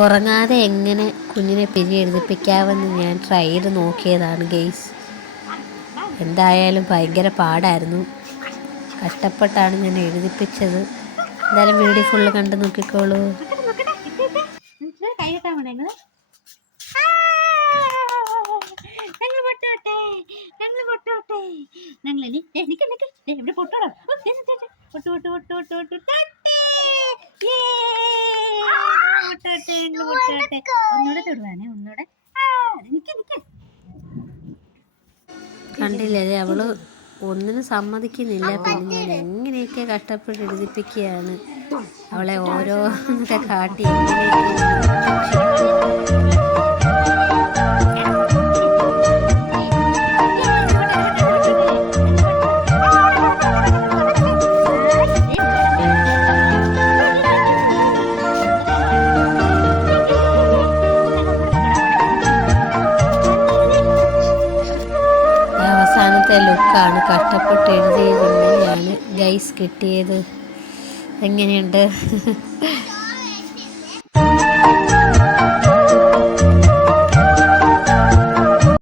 ഉറങ്ങാതെ എങ്ങനെ കുഞ്ഞിനെ പിരി എഴുതിപ്പിക്കാമെന്ന് ഞാൻ ട്രൈ ചെയ്ത് നോക്കിയതാണ് ഗെയ്സ്. എന്തായാലും ഭയങ്കര പാടായിരുന്നു. കഷ്ടപ്പെട്ടാണ് ഞാൻ എഴുതിപ്പിച്ചത്. എന്തായാലും വീഡിയോ ഫുള്ള് കണ്ടു നോക്കിക്കോളൂ. കണ്ടില്ലേ, അവള് ഒന്നിനും സമ്മതിക്കുന്നില്ല. പിന്നെ ഞാൻ എങ്ങനെയൊക്കെ കഷ്ടപ്പെട്ട് എഴുതിപ്പിക്കുകയാണ് അവളെ. ഓരോന്നൊക്കെ കാട്ടി അവസാനത്തെ ലുക്കാണ് കഷ്ടപ്പെട്ട് എഴുതിയത്. ഇങ്ങനെയാണ് ഗൈസ് കിട്ടിയത്. എങ്ങനെയുണ്ട്?